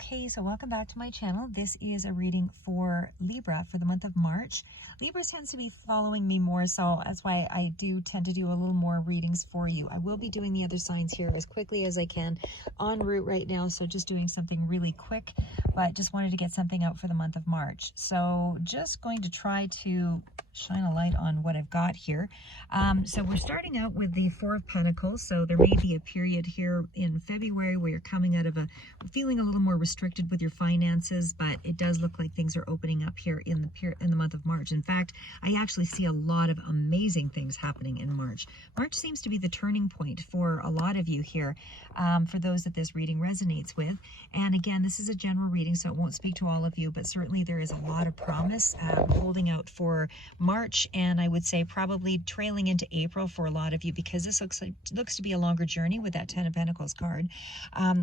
Okay, so welcome back to my channel. This is a reading for Libra for the month of March. Libra tends to be following me more, so that's why I do tend to do a little more readings for you. I will be doing the other signs here as quickly as I can en route right now, so just doing something really quick, but just wanted to get something out for the month of March. So just going to try to shine a light on what I've got here. So we're starting out with the Four of Pentacles, so there may be a period here in February where you're coming out of feeling a little more restricted with your finances, but it does look like things are opening up here in the month of March. In fact, I actually see a lot of amazing things happening in March. March seems to be the turning point for a lot of you here, for those that this reading resonates with. And again, this is a general reading, so it won't speak to all of you, but certainly there is a lot of promise holding out for March, and I would say probably trailing into April for a lot of you, because this looks to be a longer journey with that Ten of Pentacles card.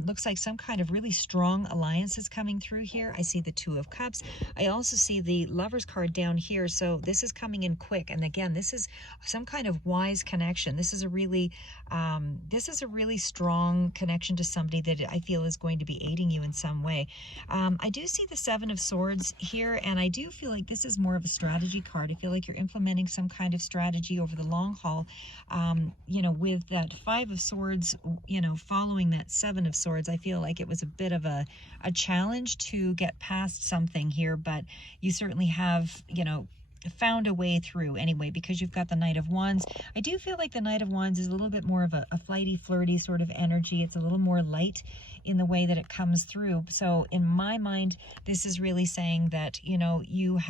Looks like some kind of really strong alliances coming through here. I see the Two of Cups. I also see the Lover's card down here, so this is coming in quick. And again, this is some kind of wise connection. This is a really strong connection to somebody that I feel is going to be aiding you in some way. I do see the Seven of Swords here, and I do feel like this is more of a strategy card. I feel like you're implementing some kind of strategy over the long haul. You know, with that Five of Swords, you know, following that Seven of Swords, I feel like it was a bit of a challenge to get past something here, but you certainly have, you know, found a way through anyway, because you've got the Knight of Wands. I do feel like the Knight of Wands is a little bit more of a flighty, flirty sort of energy. It's a little more light in the way that it comes through. So in my mind, this is really saying that, you know, you've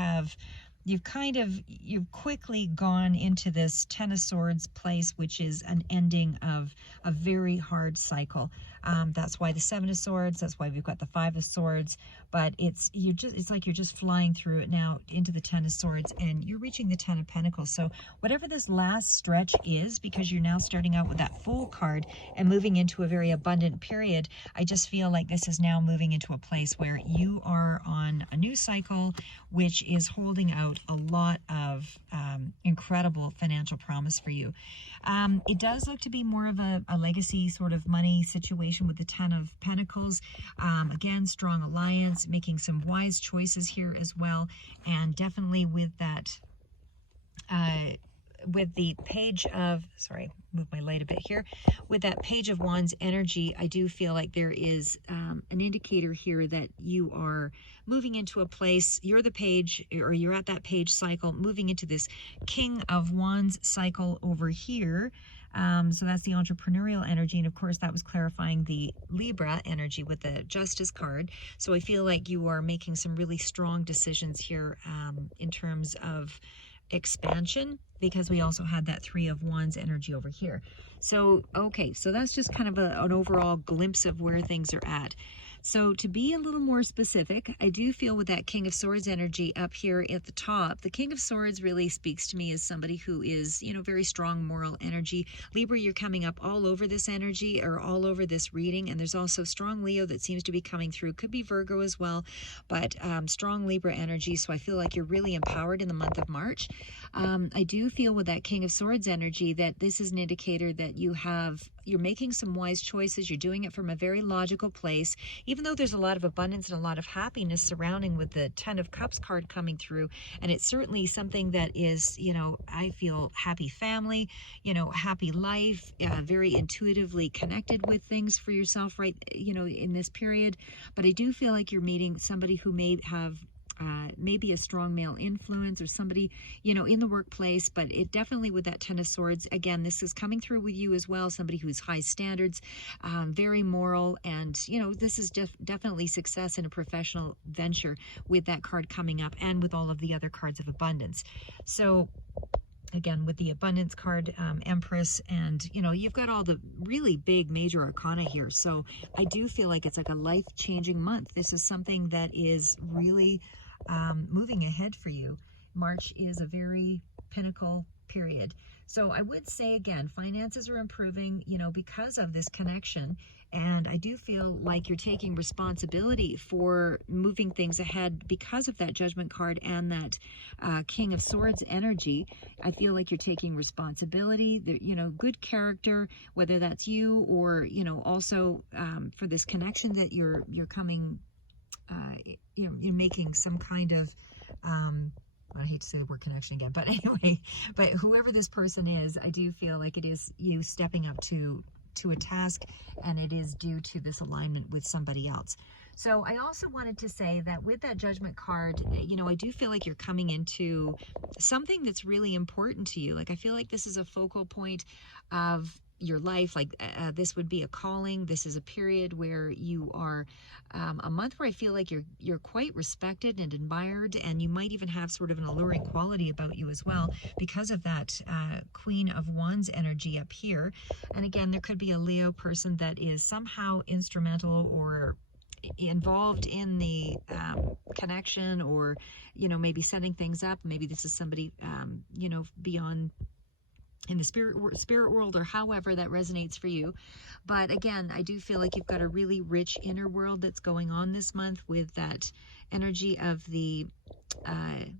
quickly gone into this Ten of Swords place, which is an ending of a very hard cycle. That's why the Seven of Swords, that's why we've got the Five of Swords, but it's like you're just flying through it now into the Ten of Swords, and you're reaching the Ten of Pentacles. So whatever this last stretch is, because you're now starting out with that Fool card and moving into a very abundant period, I just feel like this is now moving into a place where you are on a new cycle, which is holding out a lot of incredible financial promise for you. It does look to be more of a legacy sort of money situation with the Ten of Pentacles. Again, strong alliance, making some wise choices here as well, and definitely with that with the Page of, sorry, move my light a bit here, with that Page of Wands energy, I do feel like there is an indicator here that you are moving into a place, you're the page, or you're at that page cycle, moving into this King of Wands cycle over here. So that's the entrepreneurial energy, and of course that was clarifying the Libra energy with the Justice card. So I feel like you are making some really strong decisions here in terms of expansion, because we also had that Three of Wands energy over here. So okay, so that's just kind of an overall glimpse of where things are at. So to be a little more specific, I do feel with that King of Swords energy up here at the top, the King of Swords really speaks to me as somebody who is, you know, very strong moral energy. Libra, you're coming up all over this energy, or all over this reading, and there's also strong Leo that seems to be coming through. Could be Virgo as well, but strong Libra energy. So I feel like you're really empowered in the month of March. I do feel with that King of Swords energy that this is an indicator that you're making some wise choices. You're doing it from a very logical place, even though there's a lot of abundance and a lot of happiness surrounding with the Ten of Cups card coming through. And it's certainly something that is, you know, I feel happy family, you know, happy life, very intuitively connected with things for yourself, right, you know, in this period. But I do feel like you're meeting somebody who may have maybe a strong male influence, or somebody, you know, in the workplace. But it definitely, with that Ten of Swords, again, this is coming through with you as well, somebody who's high standards, very moral, and, you know, this is definitely success in a professional venture with that card coming up, and with all of the other cards of abundance. So again, with the abundance card, Empress, and, you know, you've got all the really big major arcana here. So I do feel like it's like a life-changing month. This is something that is really moving ahead for you. March is a very pinnacle period. So I would say, again, finances are improving, you know, because of this connection. And I do feel like you're taking responsibility for moving things ahead because of that Judgment card and that King of Swords energy. I feel like you're taking responsibility, you know, good character, whether that's you or, you know, also for this connection that you're coming you're making some kind of, I hate to say the word connection again, but anyway, but whoever this person is, I do feel like it is you stepping up to a task, and it is due to this alignment with somebody else. So I also wanted to say that with that Judgment card, I do feel like you're coming into something that's really important to you. Like, I feel like this is a focal point of your life. Like, this would be a calling. This is a period where you are a month where I feel like you're quite respected and admired, and you might even have sort of an alluring quality about you as well because of that Queen of Wands energy up here. And again, there could be a Leo person that is somehow instrumental or involved in the connection, or maybe setting things up. Maybe this is somebody beyond in the spirit world, or however that resonates for you. But again, I do feel like you've got a really rich inner world that's going on this month with that energy of the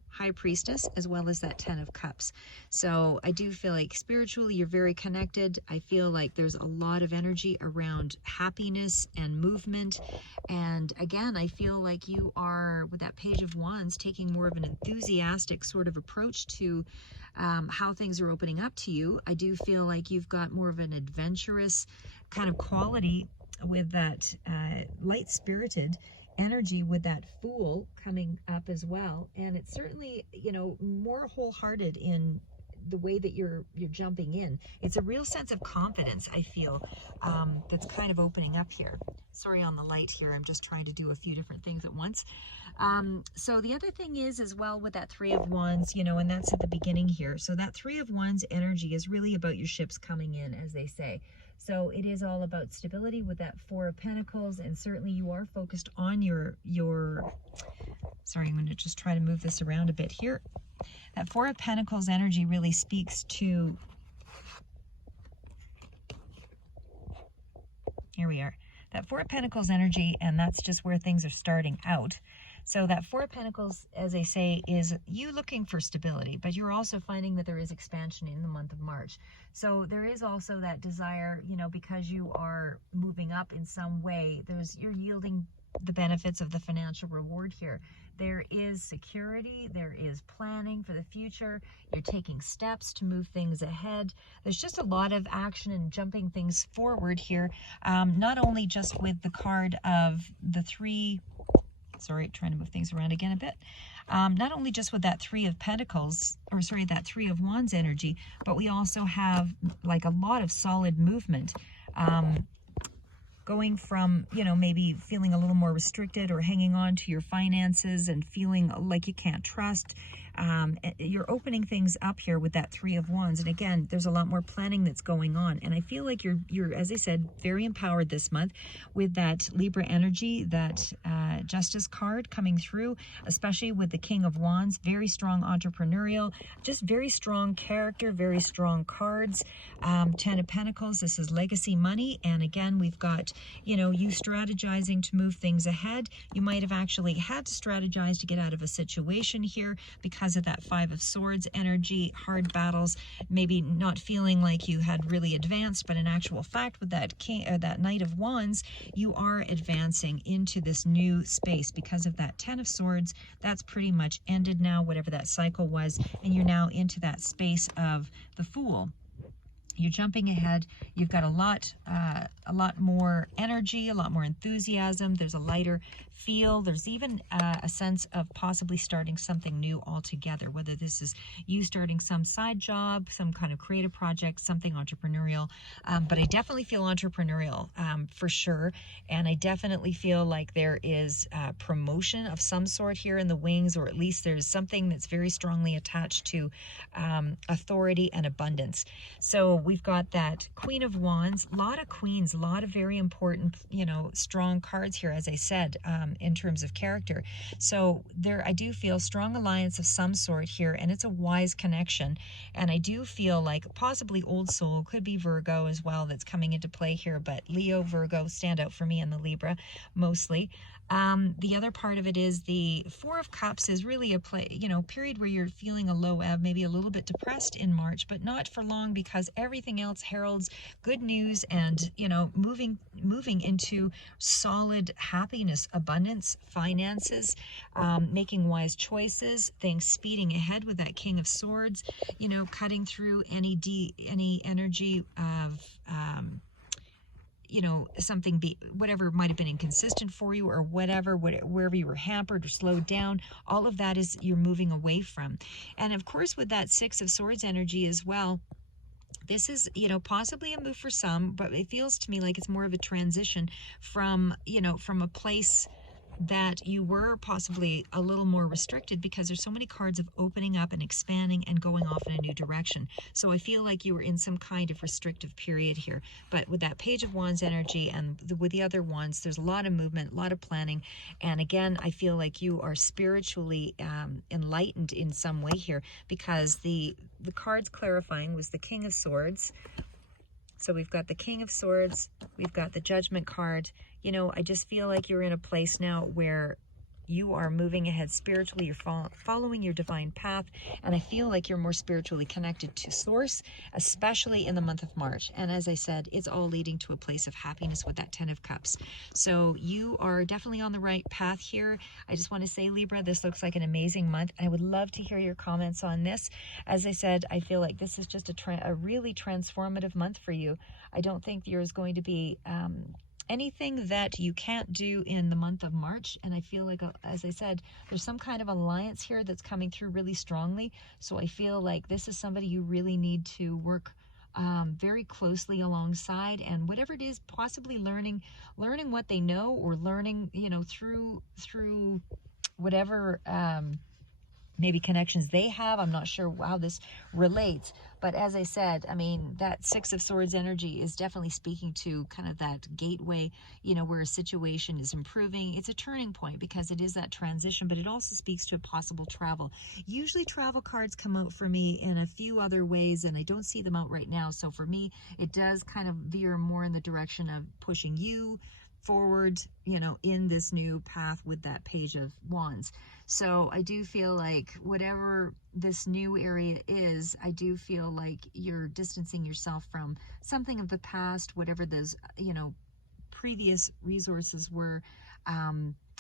High Priestess, as well as that 10 of Cups. So I do feel like spiritually you're very connected. I feel like there's a lot of energy around happiness and movement. And again, I feel like you are, with that Page of Wands, taking more of an enthusiastic sort of approach to how things are opening up to you. I do feel like you've got more of an adventurous kind of quality with that light-spirited energy, with that Fool coming up as well. And it's certainly, more wholehearted in the way that you're jumping in. It's a real sense of confidence, I feel, that's kind of opening up here. Sorry on the light here, I'm just trying to do a few different things at once. So the other thing is as well with that Three of Wands, and that's at the beginning here. So that Three of Wands energy is really about your ships coming in, as they say. So it is all about stability with that Four of Pentacles, and certainly you are focused on your sorry, I'm going to just try to move this around a bit here. That Four of Pentacles energy really speaks to, here we are, that Four of Pentacles energy, and that's just where things are starting out. So that Four of Pentacles, as I say, is you looking for stability, but you're also finding that there is expansion in the month of March. So there is also that desire, because you are moving up in some way, you're yielding the benefits of the financial reward here. There is security, there is planning for the future, you're taking steps to move things ahead. There's just a lot of action and jumping things forward here, not only just with the card of the three, sorry, trying to move things around again a bit, not only just with that Three of Pentacles, or sorry, that Three of Wands energy, but we also have like a lot of solid movement. Going from, maybe feeling a little more restricted or hanging on to your finances and feeling like you can't trust. You're opening things up here with that Three of Wands. And again, there's a lot more planning that's going on. And I feel like you're, as I said, very empowered this month with that Libra energy, that Justice card coming through, especially with the King of Wands. Very strong entrepreneurial, just very strong character, very strong cards. 10 of Pentacles, this is legacy money. And again, we've got, you strategizing to move things ahead. You might have actually had to strategize to get out of a situation here because of that Five of Swords energy, hard battles, maybe not feeling like you had really advanced, but in actual fact with that that Knight of Wands, you are advancing into this new space because of that Ten of Swords. That's pretty much ended now, whatever that cycle was, and you're now into that space of the Fool. You're jumping ahead. You've got a lot more energy, a lot more enthusiasm. There's a lighter feel. There's even a sense of possibly starting something new altogether, whether this is you starting some side job, some kind of creative project, something entrepreneurial. But I definitely feel entrepreneurial for sure. And I definitely feel like there is promotion of some sort here in the wings, or at least there's something that's very strongly attached to authority and abundance. So we've got that Queen of Wands, a lot of queens, a lot of very important, strong cards here, as I said, in terms of character. So I do feel strong alliance of some sort here, and it's a wise connection. And I do feel like possibly old soul, could be Virgo as well, that's coming into play here, but Leo, Virgo stand out for me in the Libra mostly. The other part of it is the Four of Cups is really a period where you're feeling a low ebb, maybe a little bit depressed in March, but not for long, because everything everything else heralds good news and, you know, moving into solid happiness, abundance, finances, making wise choices, things speeding ahead with that King of Swords, you know, cutting through any energy of, you know, something whatever might have been inconsistent for you, or whatever, wherever you were hampered or slowed down, all of that is you're moving away from. And of course, with that Six of Swords energy as well, this is, you know, possibly a move for some, but it feels to me like it's more of a transition from, you know, from a place that you were possibly a little more restricted, because there's so many cards of opening up and expanding and going off in a new direction. So I feel like you were in some kind of restrictive period here. But with that Page of Wands energy and with the other wands, there's a lot of movement, a lot of planning. And again, I feel like you are spiritually enlightened in some way here, because the cards clarifying was the King of Swords. So we've got the King of Swords, we've got the Judgment card. You know, I just feel like you're in a place now where you are moving ahead spiritually, you're following your divine path, and I feel like you're more spiritually connected to Source, especially in the month of March. And as I said, it's all leading to a place of happiness with that Ten of Cups. So you are definitely on the right path here. I just want to say, Libra, this looks like an amazing month. I would love to hear your comments on this. As I said, I feel like this is just a really transformative month for you. I don't think there's going to be anything that you can't do in the month of March. And I feel like, as I said, there's some kind of alliance here that's coming through really strongly. So I feel like this is somebody you really need to work very closely alongside, and whatever it is, possibly learning what they know, or learning, you know, through whatever maybe connections they have. I'm not sure how this relates, but as I said, I mean, that Six of Swords energy is definitely speaking to kind of that gateway, you know, where a situation is improving. It's a turning point because it is that transition, but it also speaks to possible travel. Usually travel cards come out for me in a few other ways, and I don't see them out right now. So for me, it does kind of veer more in the direction of pushing you forward, you know, in this new path with that Page of Wands. So I do feel like whatever this new area is, I do feel like you're distancing yourself from something of the past, whatever those, you know, previous resources were.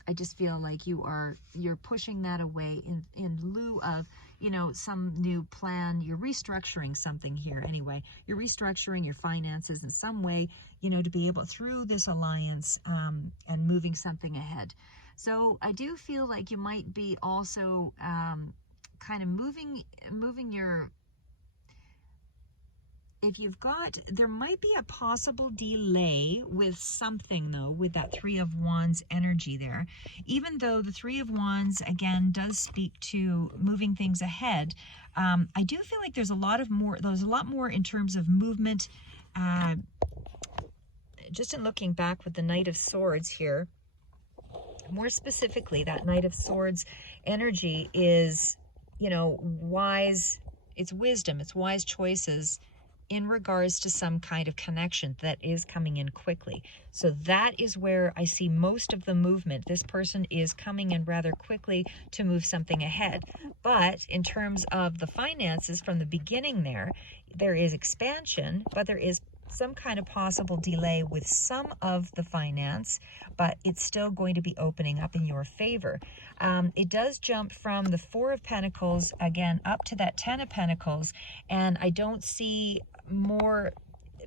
I just feel like you're pushing that away in lieu of, you know, some new plan. You're restructuring something here anyway. You're restructuring your finances in some way, you know, to be able, through this alliance, and moving something ahead. So I do feel like you might be also kind of moving your, if you've got, there might be a possible delay with something though, with that Three of Wands energy there. Even though the Three of Wands, again, does speak to moving things ahead, I do feel like there's a lot more in terms of movement. Just in looking back with the Knight of Swords here, more specifically, that Knight of Swords energy is, you know, wise, it's wisdom, it's wise choices in regards to some kind of connection that is coming in quickly. So that is where I see most of the movement. This person is coming in rather quickly to move something ahead. But in terms of the finances from the beginning there is expansion, but there is some kind of possible delay with some of the finance, but it's still going to be opening up in your favor. It does jump from the Four of Pentacles again up to that Ten of Pentacles, and I don't see more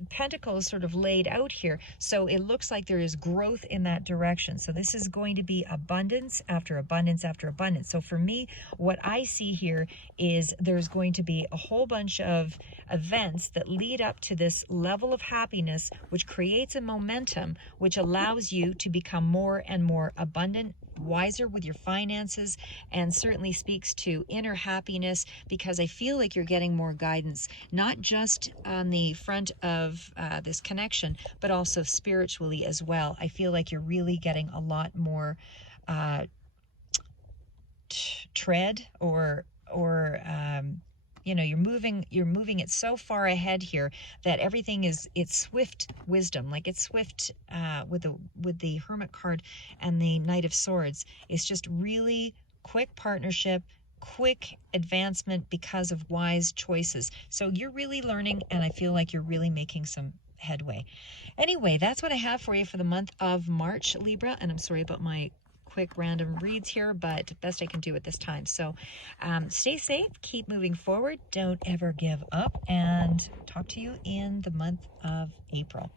pentacles sort of laid out here, so it looks like there is growth in that direction. So this is going to be abundance after abundance after abundance. So for me, what I see here is there's going to be a whole bunch of events that lead up to this level of happiness, which creates a momentum which allows you to become more and more abundant, wiser with your finances, and certainly speaks to inner happiness, because I feel like you're getting more guidance, not just on the front of this connection, but also spiritually as well. I feel like you're really getting a lot more tread, or you know, you're moving it so far ahead here that everything it's swift wisdom, like it's swift with the Hermit card and the Knight of Swords. It's just really quick partnership, quick advancement because of wise choices. So you're really learning, and I feel like you're really making some headway. Anyway, that's what I have for you for the month of March, Libra, and I'm sorry about my quick random reads here, but best I can do at this time. So stay safe, keep moving forward, don't ever give up, and talk to you in the month of April.